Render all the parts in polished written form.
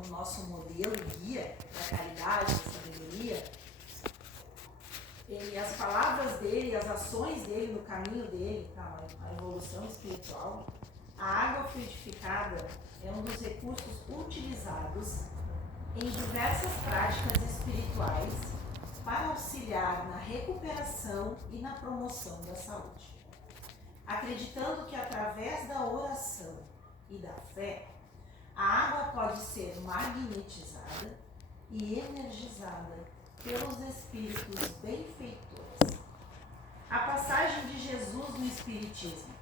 como nosso modelo guia da caridade, da sabedoria, e as palavras dele, as ações dele no caminho dele, a evolução espiritual, a água fluidificada é um dos recursos utilizados em diversas práticas espirituais para auxiliar na recuperação e na promoção da saúde. Acreditando que através da oração e da fé, a água pode ser magnetizada e energizada pelos espíritos benfeitores. A passagem de Jesus no Espiritismo: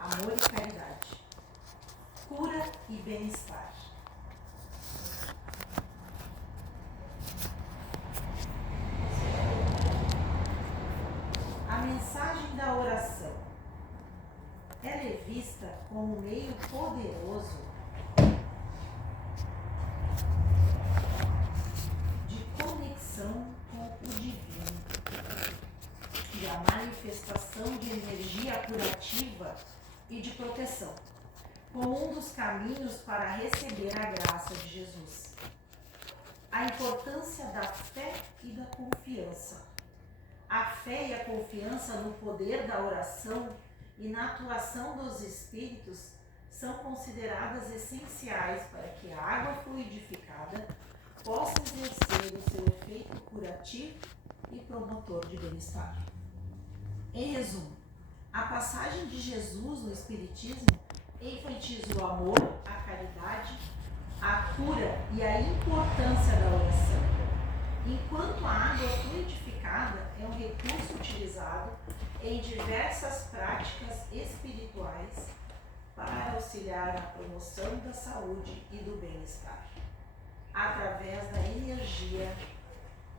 amor e caridade, cura e bem-estar. A mensagem da oração, ela é vista como um meio poderoso de conexão com o divino e a manifestação de energia curativa e de proteção, como um dos caminhos para receber a graça de Jesus. A importância da fé e da confiança. A fé e a confiança no poder da oração e na atuação dos espíritos são consideradas essenciais para que a água fluidificada possa exercer o seu efeito curativo e promotor de bem-estar. Em resumo, a passagem de Jesus no Espiritismo enfatiza o amor, a caridade, a cura e a importância da oração, enquanto a água fluidificada é um recurso utilizado em diversas práticas espirituais para auxiliar na promoção da saúde e do bem-estar, através da energia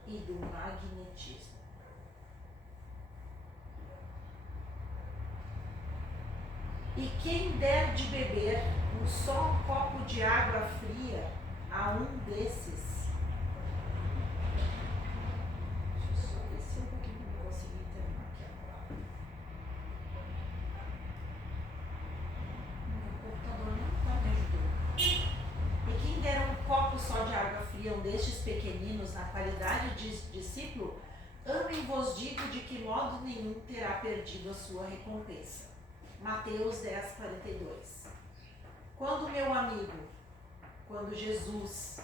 e do magnetismo. E quem der de beber só um copo de água fria a um desses, deixa eu só descer um pouquinho para eu conseguir terminar aqui a palavra. Meu computador não está me ajudando. E quem der um copo só de água fria a um destes pequeninos na qualidade de discípulo, amem-vos digo de que modo nenhum terá perdido a sua recompensa. Mateus 10:42. Quando meu amigo, quando Jesus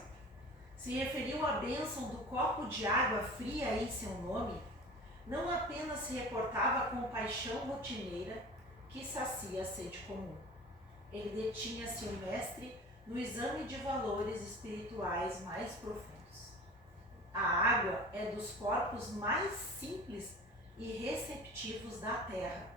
se referiu à bênção do copo de água fria em seu nome, não apenas se reportava a compaixão rotineira que sacia a sede comum. Ele detinha-se o mestre no exame de valores espirituais mais profundos. A água é dos corpos mais simples e receptivos da terra.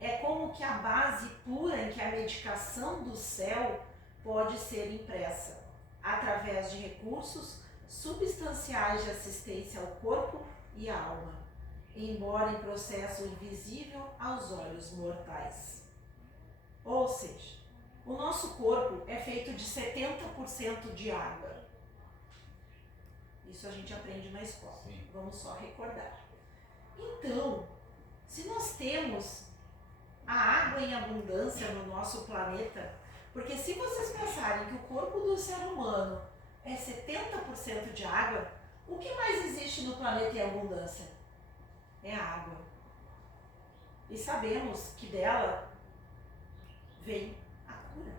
É como que a base pura em que a medicação do céu pode ser impressa, através de recursos substanciais de assistência ao corpo e à alma, embora em processo invisível aos olhos mortais. Ou seja, o nosso corpo é feito de 70% de água. Isso a gente aprende na escola. Sim. Vamos só recordar. Então, se nós temos a água em abundância no nosso planeta, porque se vocês pensarem que o corpo do ser humano é 70% de água, o que mais existe no planeta em abundância? É a água. E sabemos que dela vem a cura.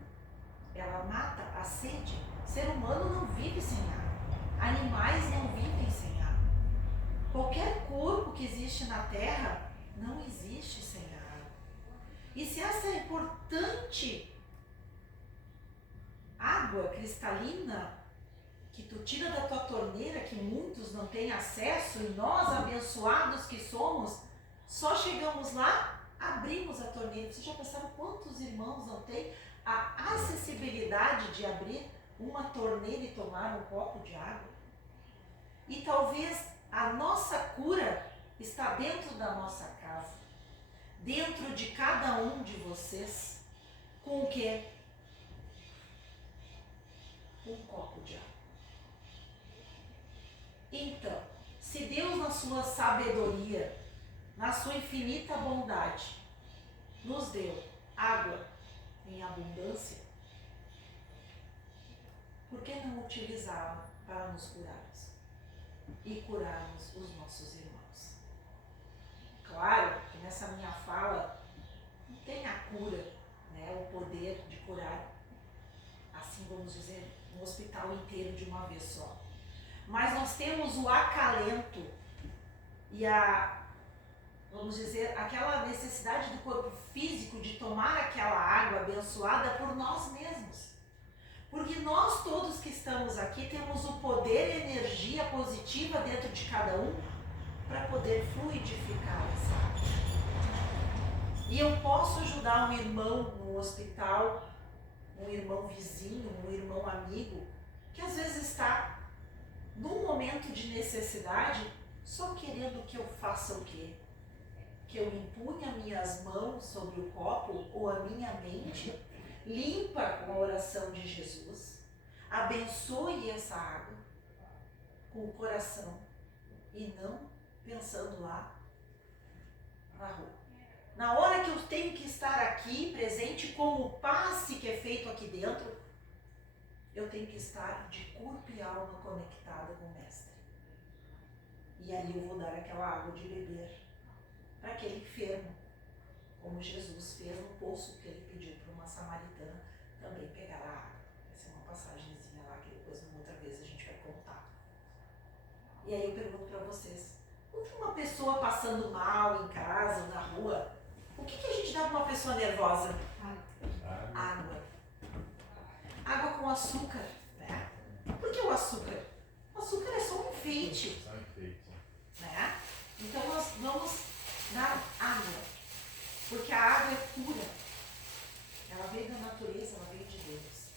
Ela mata a sede. O ser humano não vive sem água. Animais não vivem sem água. Qualquer corpo que existe na Terra não existe sem água. E se essa importante água cristalina que tu tira da tua torneira, que muitos não têm acesso, e nós, abençoados que somos, só chegamos lá, abrimos a torneira. Vocês já pensaram quantos irmãos não têm a acessibilidade de abrir uma torneira e tomar um copo de água? E talvez a nossa cura está dentro da nossa casa, dentro de cada um de vocês. Com o quê? Um copo de água. Então, se Deus, na sua sabedoria, na sua infinita bondade, nos deu água em abundância, por que não utilizava para nos curarmos e curarmos os nossos irmãos. Claro que nessa minha fala não tem a cura, né, o poder de curar, assim vamos dizer, um hospital inteiro de uma vez só. Mas nós temos o acalento e vamos dizer, aquela necessidade do corpo físico de tomar aquela água abençoada por nós mesmos. Porque nós todos que estamos aqui temos o poder e energia positiva dentro de cada um para poder fluidificar essa água. E eu posso ajudar um irmão no hospital, um irmão vizinho, um irmão amigo, que às vezes está num momento de necessidade, só querendo que eu faça o quê? Que eu impunhe as minhas mãos sobre o copo ou a minha mente, limpa com a oração de Jesus, abençoe essa água com o coração e não pensando lá na rua. Na hora que eu tenho que estar aqui presente com o passe que é feito aqui dentro, eu tenho que estar de corpo e alma conectada com o Mestre. E aí eu vou dar aquela água de beber para aquele enfermo, como Jesus fez no poço que ele pediu para uma samaritana também pegar a água. Essa é uma passagenzinha lá que depois, uma outra vez, a gente vai contar. E aí eu pergunto para vocês, uma pessoa passando mal em casa ou na rua, o que a gente dá para uma pessoa nervosa? Água. Água com açúcar, né? Por que o açúcar? O açúcar é só um enfeite. Né? Então nós vamos dar água, porque a água é pura. Ela veio da natureza, ela veio de Deus.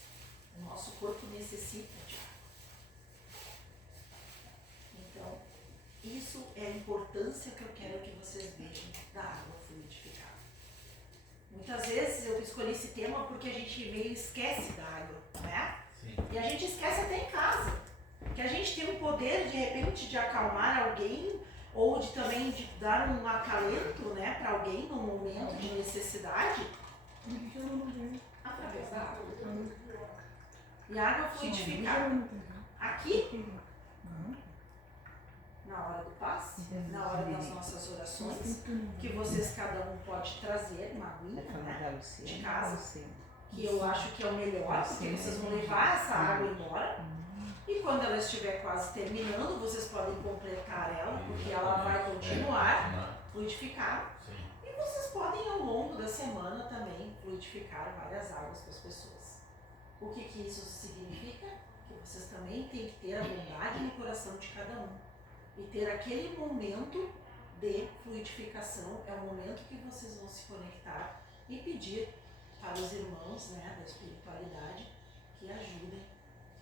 O nosso corpo necessita de água. Então, isso é a importância que eu quero que vocês vejam da água fluidificada. Muitas vezes eu escolhi esse tema porque a gente meio esquece da água, né? Sim. E a gente esquece até em casa. Que a gente tem o poder, de repente, de acalmar alguém ou de também de dar um acalento, né, para alguém num momento de necessidade através da água. E a água fluidificada. Aqui, na hora do passe, na hora das nossas orações, que vocês cada um pode trazer uma aguinha, né, de casa, que eu acho que é o melhor, porque vocês vão levar essa água embora. E quando ela estiver quase terminando, vocês podem completar ela, porque ela vai continuar fluidificada. E vocês podem, ao longo da semana, também fluidificar várias águas para as pessoas. O que isso significa? Que vocês também têm que ter a bondade no coração de cada um. E ter aquele momento de fluidificação, é o momento que vocês vão se conectar e pedir para os irmãos, né, da espiritualidade que ajudem,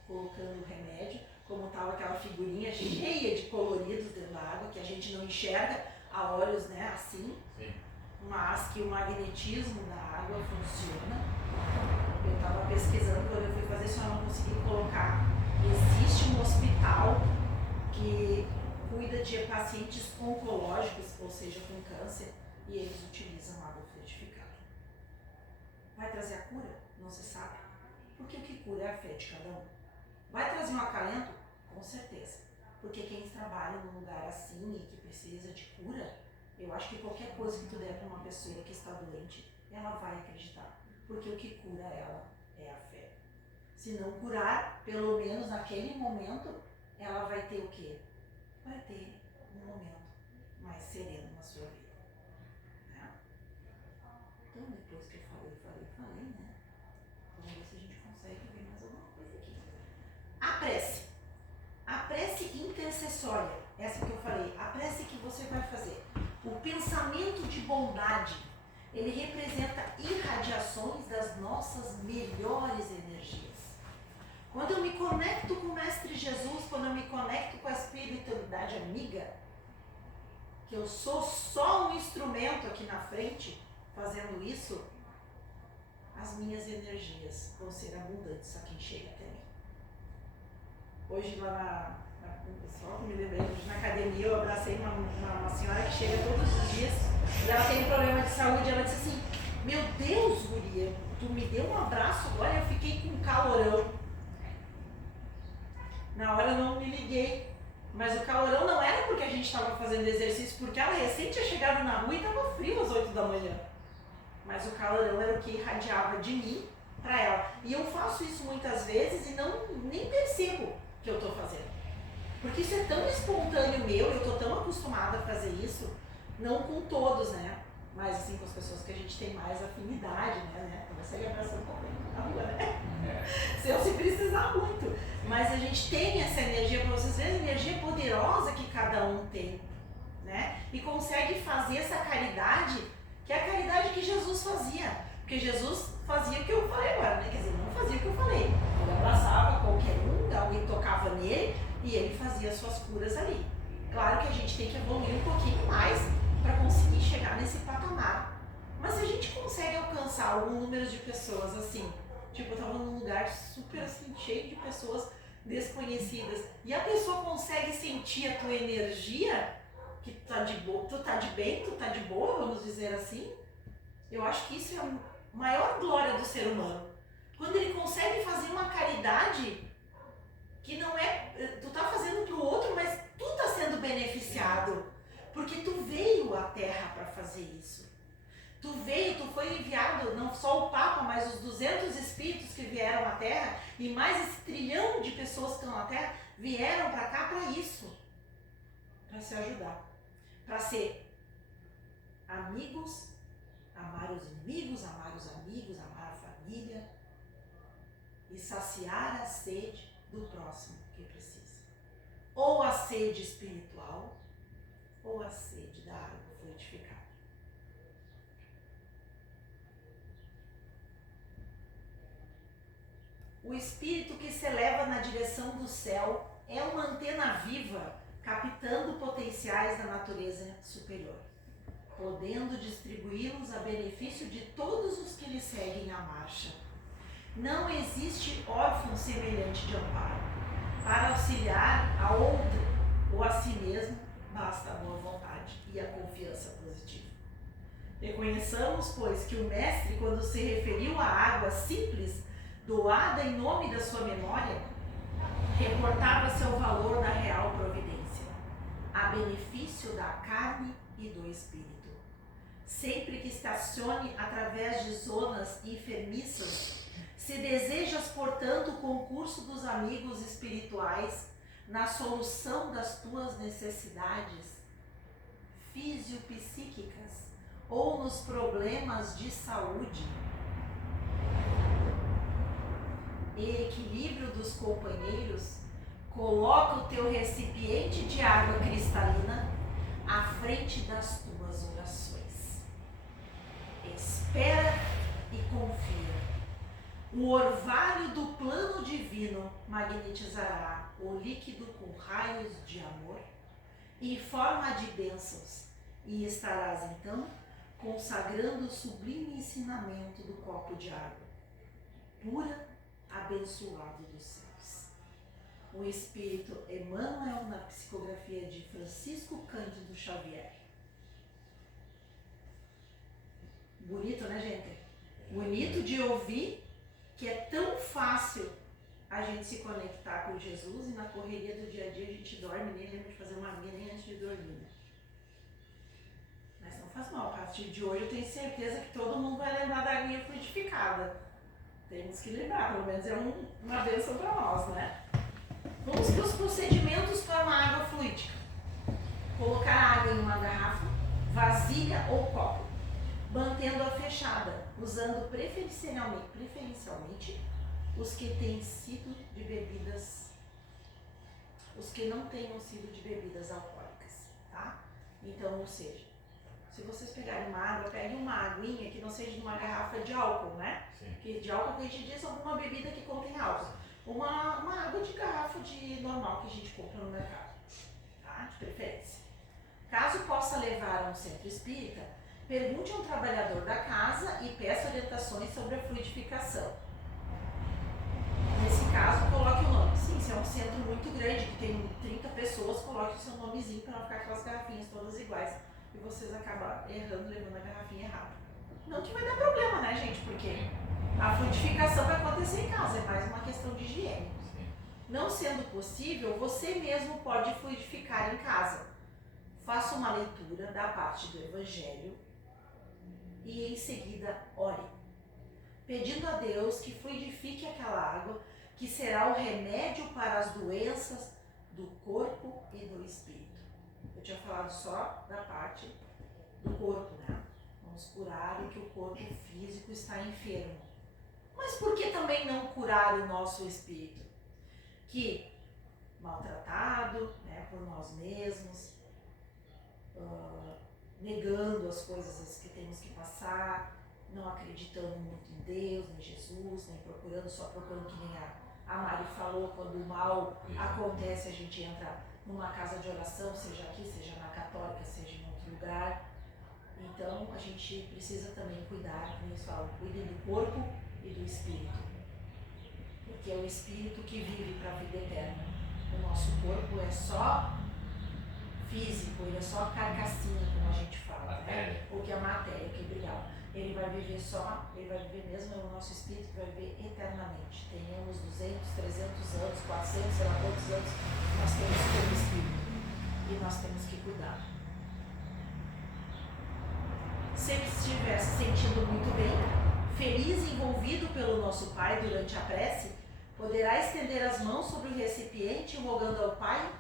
colocando o remédio, como estava aquela figurinha cheia de coloridos dentro da água, que a gente não enxerga a olhos, né, assim. Sim. Mas que o magnetismo da água funciona. Eu estava pesquisando, quando eu fui fazer isso, eu não consegui colocar. Existe um hospital que cuida de pacientes oncológicos, ou seja, com câncer, e eles utilizam água fluidificada. Vai trazer a cura? Não se sabe. Porque o que cura é a fé de cada um. Vai trazer um acalento? Com certeza. Porque quem trabalha num lugar assim e que precisa de cura, eu acho que qualquer coisa que tu der para uma pessoa que está doente, ela vai acreditar. Porque o que cura ela é a fé. Se não curar, pelo menos naquele momento, ela vai ter o quê? Vai ter um momento mais sereno na sua vida. Né? Então, depois que eu falei, né? Vamos ver se a gente consegue ver mais alguma coisa aqui. A prece. A prece intercessória, essa que eu falei, a prece que você vai fazer. O pensamento de bondade, ele representa irradiações das nossas melhores energias. Quando eu me conecto com o Mestre Jesus, quando eu me conecto com a espiritualidade amiga, que eu sou só um instrumento aqui na frente, fazendo isso, as minhas energias vão ser abundantes a quem chega até mim. Hoje lá só me lembrei, hoje na academia eu abracei uma senhora que chega todos os dias e ela tem um problema de saúde. Ela disse assim, meu Deus, guria, tu me deu um abraço agora e eu fiquei com um calorão. Na hora eu não me liguei. Mas o calorão não era porque a gente estava fazendo exercício, porque ela recém tinha chegado na rua e estava frio às 8 da manhã. Mas o calorão era o que irradiava de mim para ela. E eu faço isso muitas vezes e nem percebo que eu estou fazendo. Porque isso é tão espontâneo meu, eu estou tão acostumada a fazer isso, não com todos, né? Mas assim, com as pessoas que a gente tem mais afinidade, né? Comecei a abraçar um pouco na rua, né? Se eu se precisar muito. Mas a gente tem essa energia, para vocês verem, a energia poderosa que cada um tem, né? E consegue fazer essa caridade, que é a caridade que Jesus fazia. Porque Jesus fazia o que eu falei agora, né? Quer dizer, não fazia o que eu falei. Ele abraçava qualquer um, alguém tocava nele e ele fazia as suas curas ali. Claro que a gente tem que evoluir um pouquinho mais para conseguir chegar nesse patamar. Mas se a gente consegue alcançar algum número de pessoas assim, tipo, eu tava num lugar super assim, cheio de pessoas desconhecidas, e a pessoa consegue sentir a tua energia, que tu tá de boa, tu tá de bem, tu tá de boa, vamos dizer assim, eu acho que isso é a maior glória do ser humano. Quando ele consegue fazer uma caridade que não é, tu tá fazendo pro outro, mas tu tá sendo beneficiado, porque tu veio à Terra para fazer isso. Tu veio, tu foi enviado, não só o Papa, mas os 200 espíritos que vieram à Terra e mais esse trilhão de pessoas que estão na Terra vieram para cá para isso, para se ajudar, para ser amigos, amar os inimigos, amar os amigos, amar a família e saciar a sede do próximo que precisa. Ou a sede espiritual, ou a sede da água fluidificada. O espírito que se eleva na direção do céu é uma antena viva, captando potenciais da natureza superior, podendo distribuí-los a benefício de todos os que lhe seguem a marcha. Não existe órfão semelhante de amparo. Para auxiliar a outro ou a si mesmo, basta a boa vontade e a confiança positiva. Reconheçamos, pois, que o Mestre, quando se referiu à água simples, doada em nome da sua memória, reportava seu valor da real providência, a benefício da carne e do espírito. Sempre que estacione através de zonas enfermiças, se desejas, portanto, o concurso dos amigos espirituais na solução das tuas necessidades fisiopsíquicas ou nos problemas de saúde e equilíbrio dos companheiros, coloca o teu recipiente de água cristalina à frente das tuas orações. Espera e confia. O orvalho do plano divino magnetizará o líquido com raios de amor em forma de bênçãos e estarás então consagrando o sublime ensinamento do copo de água, pura, abençoado dos céus. O Espírito Emmanuel na psicografia de Francisco Cândido Xavier. Bonito, né, gente? Bonito de ouvir, que é tão fácil a gente se conectar com Jesus e na correria do dia a dia a gente dorme, nem lembra de fazer uma aguinha nem antes de dormir, né? Mas não faz mal, a partir de hoje eu tenho certeza que todo mundo vai lembrar da aguinha fluidificada. Temos que lembrar, pelo menos é uma bênção para nós, né? Vamos para os procedimentos para uma água fluídica. Colocar a água em uma garrafa, vasilha ou copo, mantendo-a fechada, usando preferencialmente os que têm sido de bebidas, os que não tenham sido de bebidas alcoólicas, tá? Então, ou seja, se vocês pegarem uma água, peguem uma aguinha que não seja de uma garrafa de álcool, né? Sim. Que de álcool que a gente diz alguma bebida que contém álcool. Uma água de garrafa de normal que a gente compra no mercado, tá? De preferência. Caso possa levar a um centro espírita, pergunte a um trabalhador da casa e peça orientações sobre a fluidificação. Nesse caso, coloque o nome. Sim, se é um centro muito grande, que tem 30 pessoas, coloque o seu nomezinho para não ficar aquelas garrafinhas todas iguais e vocês acabam errando, levando a garrafinha errada. Não que vai dar problema, né, gente? Porque a fluidificação vai acontecer em casa, é mais uma questão de higiene. Sim. Não sendo possível, você mesmo pode fluidificar em casa. Faça uma leitura da parte do Evangelho e em seguida ore, pedindo a Deus que fluidifique aquela água, que será o remédio para as doenças do corpo e do espírito. Eu tinha falado só da parte do corpo, né? Vamos curar o que o corpo físico está enfermo. Mas por que também não curar o nosso espírito? Que, maltratado, né, por nós mesmos, negando as coisas que temos que passar, não acreditando muito em Deus, em Jesus, nem procurando, só procurando, que nem a Mari falou, quando o mal acontece, a gente entra numa casa de oração, seja aqui, seja na católica, seja em outro lugar. Então a gente precisa também cuidar, como eles falam, cuidem do corpo e do espírito, porque é o espírito que vive para a vida eterna. O nosso corpo é só físico, ele é só carcassinha, como a gente fala, né? Ou que é a matéria, que brilhava. Ele vai viver só, ele vai viver mesmo, é o nosso espírito que vai viver eternamente. Tenhamos 200, 300 anos, 400, sei lá quantos anos, nós temos como espírito. E nós temos que cuidar. Se ele estiver se sentindo muito bem, feliz e envolvido pelo nosso Pai durante a prece, poderá estender as mãos sobre o recipiente, rogando ao Pai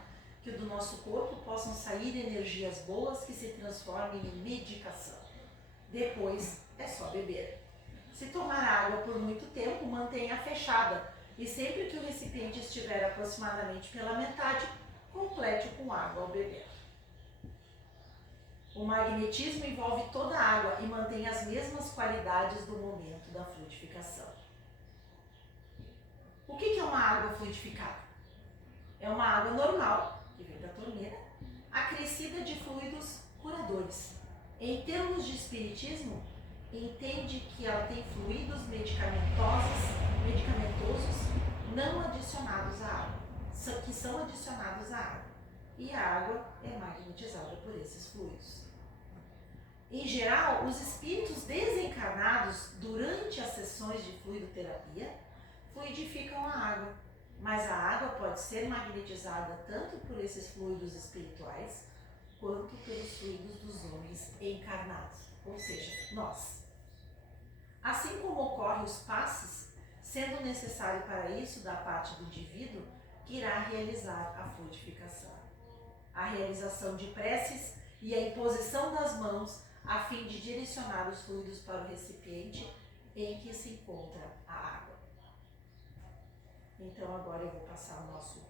que do nosso corpo possam sair energias boas que se transformem em medicação. Depois é só beber. Se tomar água por muito tempo, mantenha fechada e sempre que o recipiente estiver aproximadamente pela metade, complete com água ao beber. O magnetismo envolve toda a água e mantém as mesmas qualidades do momento da fluidificação. O que é uma água fluidificada? É uma água normal, que vem da torneira, acrescida de fluidos curadores. Em termos de espiritismo, entende que ela tem fluidos medicamentosos não adicionados à água, que são adicionados à água. E a água é magnetizada por esses fluidos. Em geral, os espíritos desencarnados, durante as sessões de fluidoterapia, fluidificam a água. Mas a água pode ser magnetizada tanto por esses fluidos espirituais, quanto pelos fluidos dos homens encarnados, ou seja, nós. Assim como ocorrem os passes, sendo necessário para isso da parte do indivíduo que irá realizar a fluidificação. A realização de preces e a imposição das mãos a fim de direcionar os fluidos para o recipiente em que se encontra a água. Então agora eu vou passar o nosso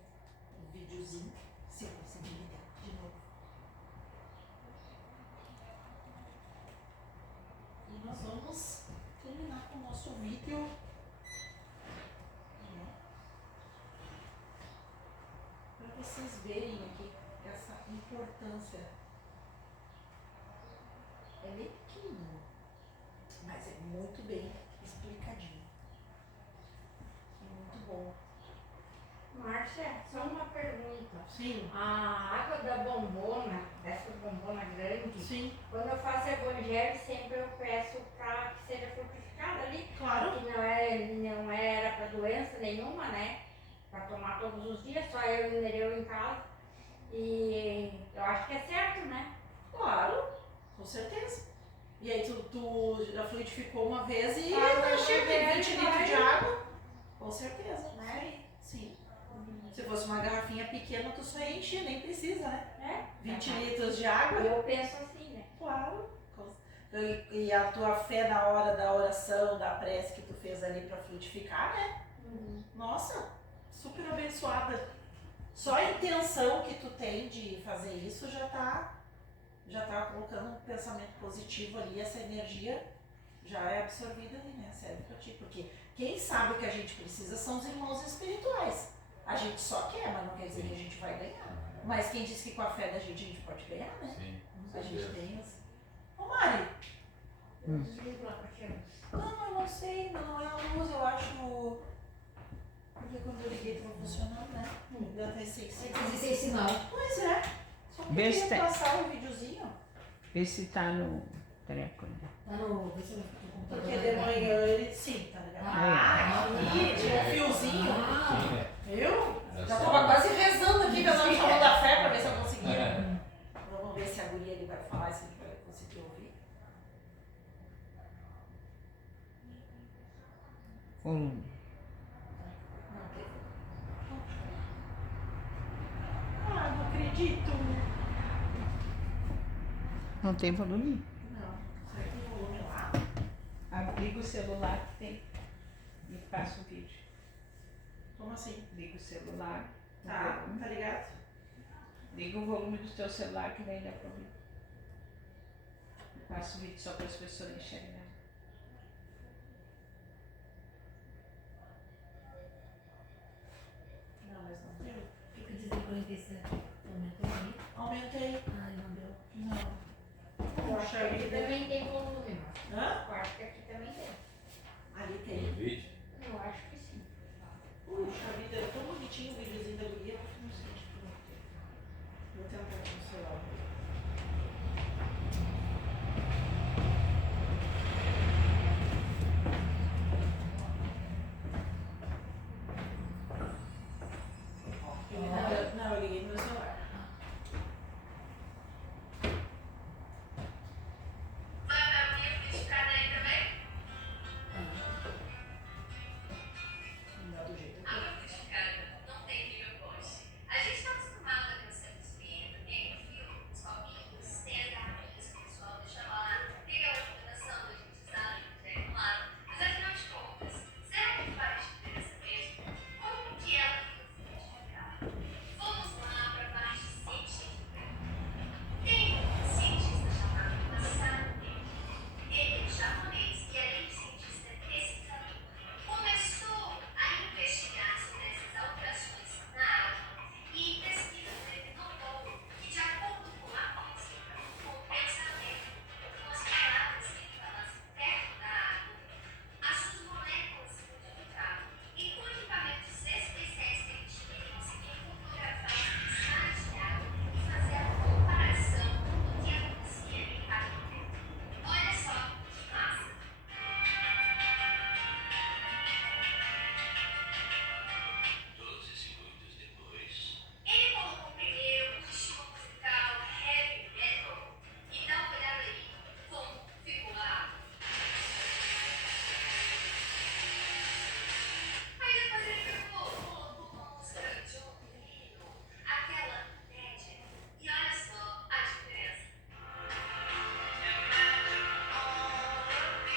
videozinho, se conseguir ligar de novo. E nós vamos terminar com o nosso vídeo. Para vocês verem aqui essa importância. É meio pequenininho, mas é muito bem explicadinho. É muito bom. Márcia, só uma pergunta. Sim. A água da bombona, dessa bombona grande, Sim. quando eu faço evangelho, sempre eu peço para que seja frutificada ali. Claro. Que não era para doença nenhuma, né? Para tomar todos os dias, só eu e o Nereu em casa. E eu acho que é certo, né? Claro, com certeza. E aí tu já fluidificou uma vez e Ah, chega 20 litros vai. de água. Com certeza. Né? Sim. Se fosse uma garrafinha pequena, tu só enche, nem precisa, né? É? 20 litros de água. Eu penso assim, né? Claro. E a tua fé na hora da oração, da prece que tu fez ali para fluidificar, né? Nossa, super abençoada. Só a intenção que tu tem de fazer isso já tá colocando um pensamento positivo ali, essa energia já é absorvida ali, né? Serve pra ti. Porque quem sabe o que a gente precisa são os irmãos espirituais. A gente só quer, mas não quer dizer que a gente vai ganhar. Mas quem disse que com a fé da gente pode ganhar, né? Sim, A gente tem os... Ô Mari! Desliga lá pra ti. Não, eu não sei, não é a luz, eu acho... Porque quando eu liguei tava funcionando, né? Ainda tem sem sinal. Pois é. Só que eu queria passar um videozinho. Vê se tá no treco, né? Tá no. Porque de manhã ele sim, tá ligado? Ah, Aqui tinha um fiozinho. Ah, sim, né? Viu? Dito. Não tem volume? Não. Será que tem volume lá? Liga o celular que tem. E passa o vídeo. Como assim? Liga o celular. o Tá, volume. tá ligado? Liga o volume do teu celular que daí dá pra ouvir. E passa o vídeo só para as pessoas enxergarem. Não, mas não deu. Fica 247. Aumentou aí? Aumentei. Ai, não deu. Não. Eu acho que Puxa aqui vida. também tem volume, mas Hã? eu acho que aqui também tem. Ali No tem. vídeo? Eu acho que sim. Puxa vida, é tão bonitinho o videozinho da guria. Não sei, tipo, não tem. Vou tentar aqui no celular. Não, eu liguei no meu celular. Não dá do jeito aqui.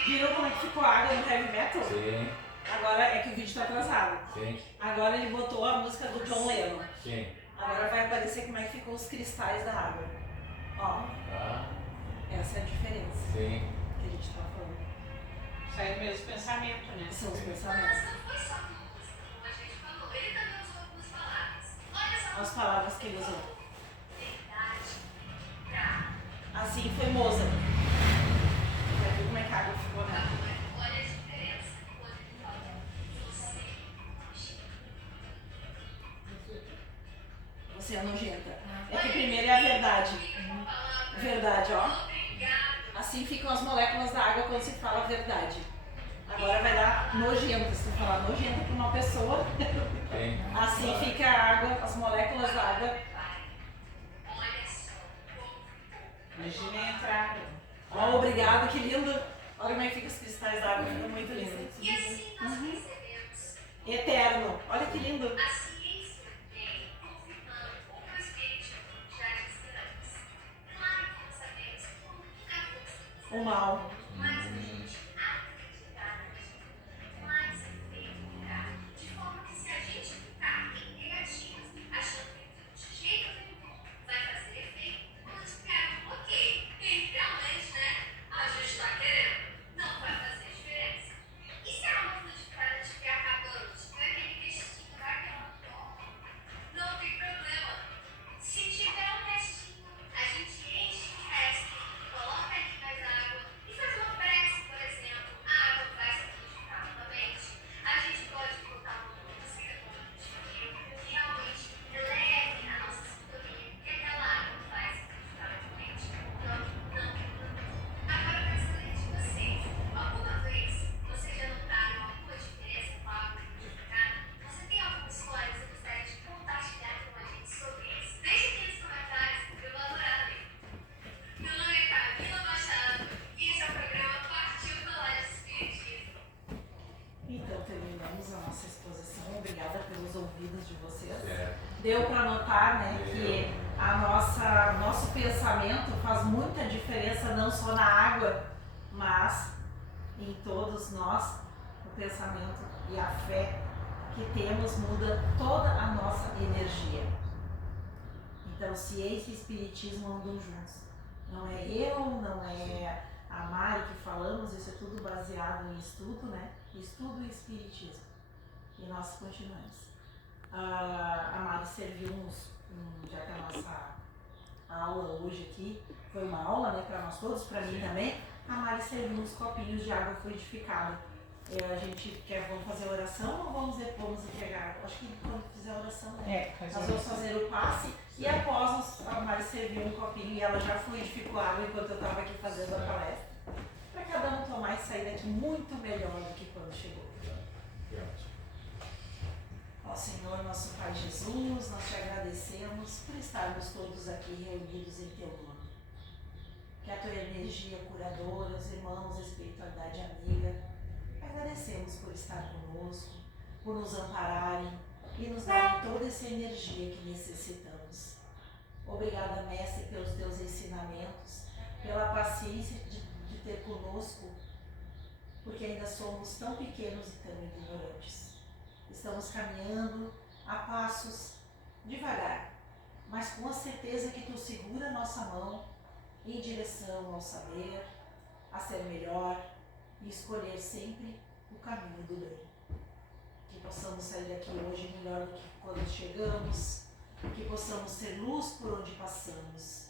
Viram como é que ficou a água no heavy metal? Sim, Agora é que o vídeo tá atrasado. sim, Agora ele botou a música do John Lennon. sim. Agora vai aparecer como é que ficou os cristais da água. Ó, Ah, essa é a diferença sim. que a gente tá falando. Sai do mesmo pensamento, né? São os pensamentos. As palavras que ele usou. Assim foi Mozart. Já viu como é que a água ficou, né? Você é nojenta. É que primeiro é a verdade. Verdade, ó. Assim ficam as moléculas da água quando se fala a verdade. Agora vai dar nojenta. Se tu falar nojenta para uma pessoa, Sim. assim fica a água, as moléculas da água. Imagina entrar. Ó, obrigado, que lindo. Olha como é que fica os cristais da água, fica muito lindo. Eterno. Olha que lindo. O mal. Então terminamos a nossa exposição. Obrigada pelos ouvidos de vocês. Certo. Deu para notar, né, Deu. que nosso pensamento faz muita diferença, não só na água, mas em todos nós. O pensamento e a fé que temos muda toda a nossa energia. Então, ciência e espiritismo andam juntos. Não é eu, não é a Mari que falamos, isso é tudo baseado em estudo, né? Estudo e espiritismo. E nós continuamos. A Mari serviu já que a nossa aula hoje aqui foi uma aula, né, para nós todos, para mim também, a Mari serviu uns copinhos de água fluidificada. A gente vamos fazer a oração ou vamos entregar? Acho que quando fizer a oração, né? Nós vamos fazer o passe e após a Mari serviu um copinho e ela já fluidificou a água enquanto eu estava aqui fazendo a palestra, para cada um tomar e sair daqui muito melhor do que quando chegou. Ó Senhor, nosso Pai Jesus, nós te agradecemos por estarmos todos aqui reunidos em teu nome. Que a tua energia curadora, os irmãos, a espiritualidade amiga, agradecemos por estar conosco, por nos ampararem e nos darem toda essa energia que necessitamos. Obrigada, Mestre, pelos teus ensinamentos, pela paciência de ter conosco, porque ainda somos tão pequenos e tão ignorantes. Estamos caminhando a passos devagar, mas com a certeza que tu segura a nossa mão em direção ao saber, a ser melhor e escolher sempre o caminho do bem. Que possamos sair daqui hoje melhor do que quando chegamos, que possamos ter luz por onde passamos,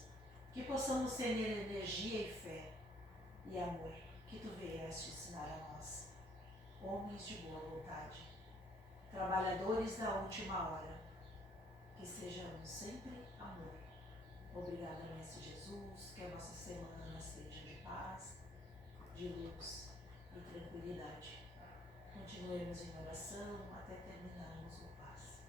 que possamos ter energia e fé e amor que tu vieste ensinar a nós, homens de boa vontade, trabalhadores da última hora, que sejamos sempre amor. Obrigada, Mestre Jesus, que a nossa semana seja de paz, de luz e tranquilidade. Continuemos em oração até terminarmos o passe.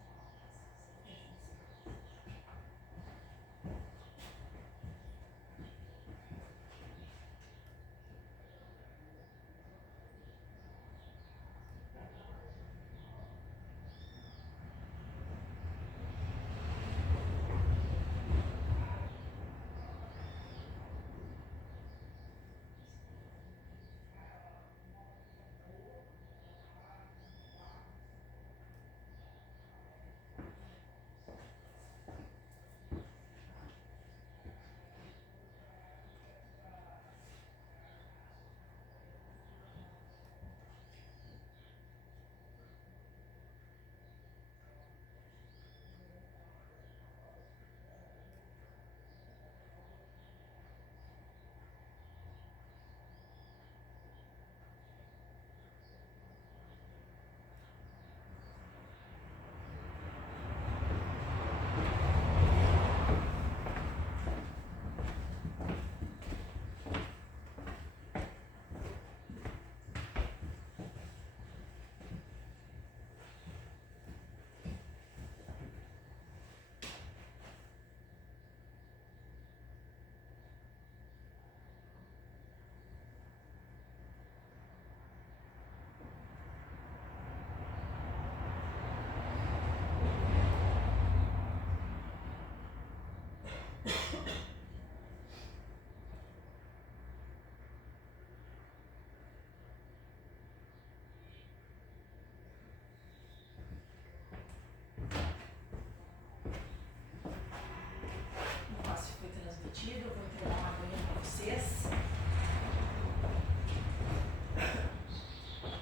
Eu vou entregar uma aguinha para vocês.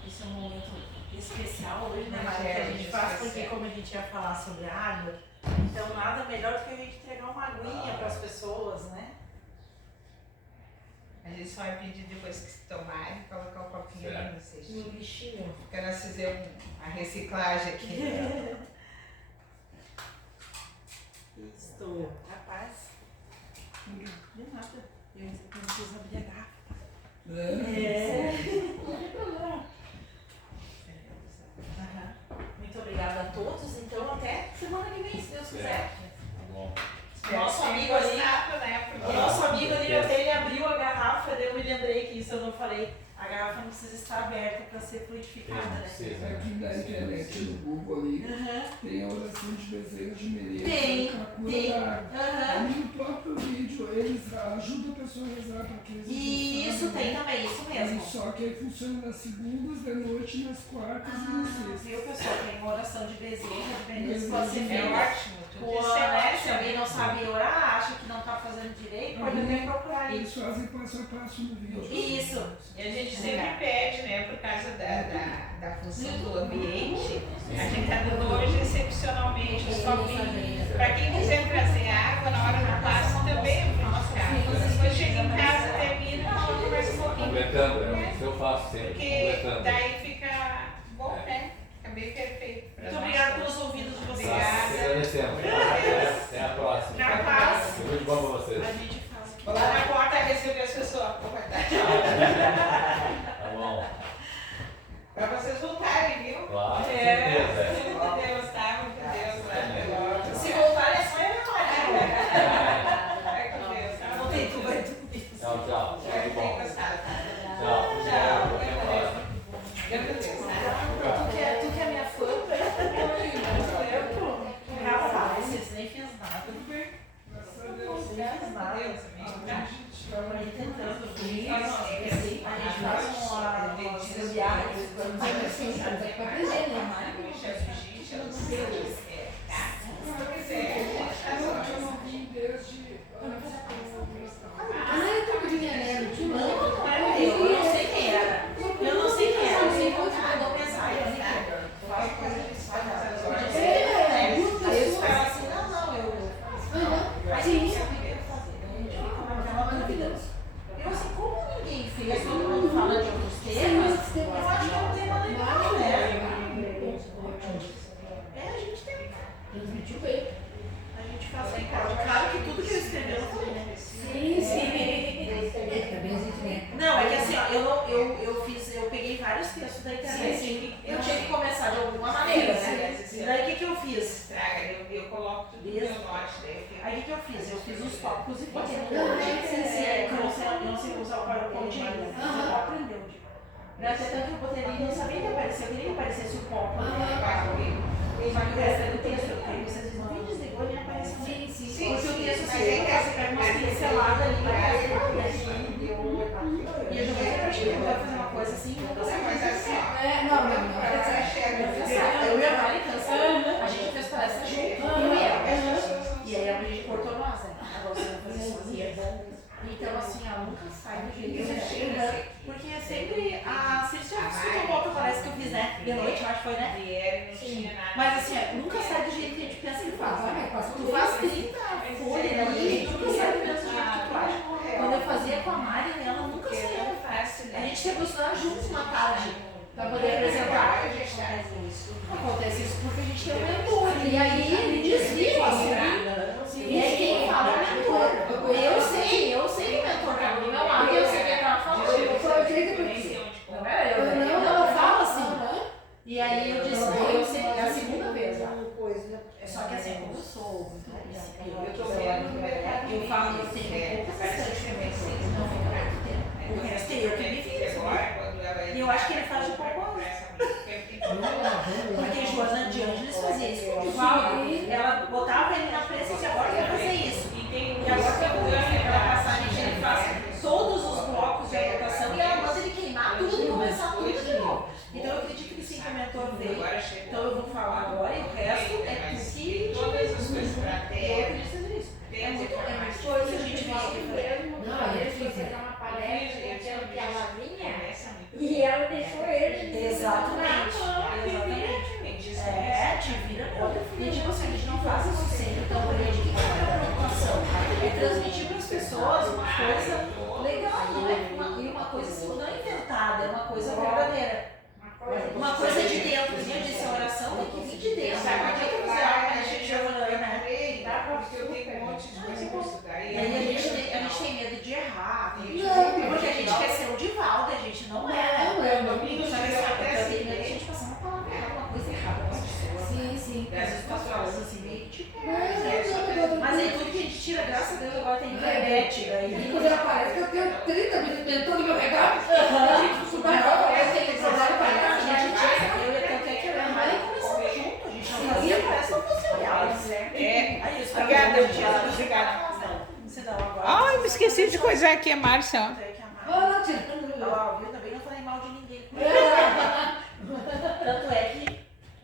Esse é um momento especial hoje, né, Mari, que a gente faz, porque como a gente ia falar sobre água, então nada melhor do que a gente entregar uma aguinha para as pessoas, né? A gente só vai pedir depois que se tomarem, colocar o copinho ali no cestinho. Um bichinho. Porque nós fizemos a reciclagem aqui. Isso. Rapaz. De nada. Eu não preciso abrir a garrafa. Muito obrigada a todos. Então, até semana que vem, se Deus quiser. Tá bom. Nosso amigo ali, né? o nosso amigo ali, até ele abriu a garrafa, daí eu me lembrei que isso eu não falei. A garrafa não precisa estar aberta para ser fluidificada, né? Aqui na internet, no Google ali, Aham. tem a oração de desejo de Mereza, Tem, a cura tem. da água. Aham. E no próprio vídeo, eles ajudam a pessoa a rezar para que eles E isso tem também, isso mesmo. Só que aí funciona nas segundas, de noite, nas quartas e nas sextas. Viu, pessoal? Tem uma oração de desejo, de beleza, pode ser É feita. ótimo. Tu Com disse, a, né? se alguém não sabe orar, acha que não está fazendo direito, pode até procurar isso. Eles fazem passo a passo no vídeo. Isso. E a gente sempre pede, né, por causa da função do ambiente, a gente está dando hoje excepcionalmente só vinho. Para quem quiser trazer água na hora do passo também é fluidificado. Depois chega em casa, termina, joga mais um pouquinho. Completando, isso eu faço sempre, Porque completando. daí fica bom, né? Fica bem perfeito. Muito obrigada pelos ouvidos de vocês. Nós agradecemos. Até a próxima. Na paz. Tudo de bom pra vocês. A gente faz aqui. Vou lá na porta receber as pessoas. Pô, vai dar tchau. Tá bom. Pra vocês voltarem, viu? Claro, com É, certeza. muito Deus, tá? Muito Deus, né? Se voltar é só eu Vai com Deus, tá? não tem tudo, vai tudo. Tchau, tchau. Espero que Tudo tenham bom. gostado. Tchau. Tchau. Até a próxima. Fica com Deus, tá? Tu que é minha fã, rapaz, vocês nem fez nada. Graças a Deus. Deus, amém. Estamos aí tentando. É, A gente faz uma viagem, Pra aprender, né? Eu não vim desde Ah, eu tô com dinheiro, te mando. eu não sei quem era. Eu não sei quem era, eu sei quando mandou mensagem. Faz coisa de Aí eu falo assim, não, eu. Aí eu não sabia o que fazer. Daí a gente fica naquela dúvida. Eu assim, como ninguém fez, todo mundo fala de outros temas, eu acho que é um tema legal, né? A gente tem. Transmitiu bem. A gente faz bem, claro que tudo que eu escrevi eu não falei, né? Sim, sim. Também a gente, né? Não, é que assim, ó, eu peguei vários textos da internet. Sim. Eu tinha que começar de alguma maneira, né? E daí o que eu fiz? Eu coloco tudo no meu note, daí eu fico. Aí o que eu fiz? Eu fiz os tópicos e botei no Ah, Word. sim, sim. Eu não sei usar o PowerPoint ainda. Você já aprendeu, tipo. Até tanto que eu botei ali, não sabia que aparecia. Eu queria que aparecesse o copo. Só que o resto é do texto. Aí vocês dizem, não desligou, nem aparece. Sim, sim. Porque o texto assim, você pega umas pinceladas ali, e eu já vou repetir, vai fazer uma coisa assim, não sei Mas assim, ó. É, não. eu e a Mari cansamos, a gente fez palestra junto, eu e ela. E aí a gente cortou nós, né? Agora você vai fazer sozinha. Então assim, ela nunca sai do jeito que você chega. Porque é sempre a Cícia escutou um pouco a palestra que eu fiz, né? De noite, eu acho que foi, né? Não tinha nada. Mas assim, nunca sai do jeito que a gente pensa que faz. Tu Tu faz 30 folhas ali, nunca sai do mesmo jeito que tu acha. Quando eu fazia com a Mari, ela nunca Porque saía. não é fácil, A né? gente teve que estudar juntos uma tarde para poder apresentar. Acontece isso porque a gente tem um mentor. E aí ele desvia o assunto. E aí quem fala é o mentor. Eu sei que o mentor estava do meu lado e eu sei que ele estava falando. Não era eu, né? Não, eu falo assim. E aí eu disse, eu sei, é a segunda vez já. Só que assim, como eu sou Eu tô vendo no mercado. eu falo, eu tenho poucas questões também, não fica muito tempo. O resto é eu que me fiz. E eu acho que ele faz de pouco antes. Porque Joana de Ângeles fazia isso com o Divaldo. Ela botava ele na frente e dizia, agora eu vou fazer isso. E agora que eu vou aquela passagem que ele faz todos os blocos de anotação e ela manda ele queimar tudo e começar tudo de novo. Então eu acredito que sim, que o mentor veio. Então eu vou falar agora e o resto é tu que todas as coisas pra eu ter. acredito nisso. É muito Coisa coisa que a gente vê aqui. mesmo, Não, uma é vez foi difícil. fazer uma palestra, dizendo que ela vinha, Essa é muito e ela deixou ele. Exatamente. Exatamente. É, te vira contra. E tipo assim, a gente não faz isso sempre. Então, pra gente, o que é a preocupação? É transmitir para as pessoas uma coisa legal, né? E uma coisa assim, não inventada, é uma coisa verdadeira. Uma coisa de dentro. Como eu disse, a oração tem que vir de dentro. Não adianta você olhar para a gente jogando, né? Porque eu tenho um monte de coisa pra estudar. E aí a gente tem medo de errar, porque a gente quer ser o Divaldo, a gente não é. Só que eu tenho medo de a gente passar uma palavra errada, uma coisa errada para as pessoas. Sim. Às vezes tá falando assim, meio tipo. Não. Mas aí tudo que a gente tira, graças a Deus, agora tem internet. E Daí. quando ela aparece, eu tenho 30 minutos dentro do meu regalo. A gente estudar fazia, parece que fosse real. É. Aí, os Obrigada, caras- tia. Obrigada. Senão agora. Ai, me esqueci de coisar aqui a Márcia. ó. Tem que amar. Ó, não, tirando. Ó, viu? Também não falei mal de ninguém. Tanto é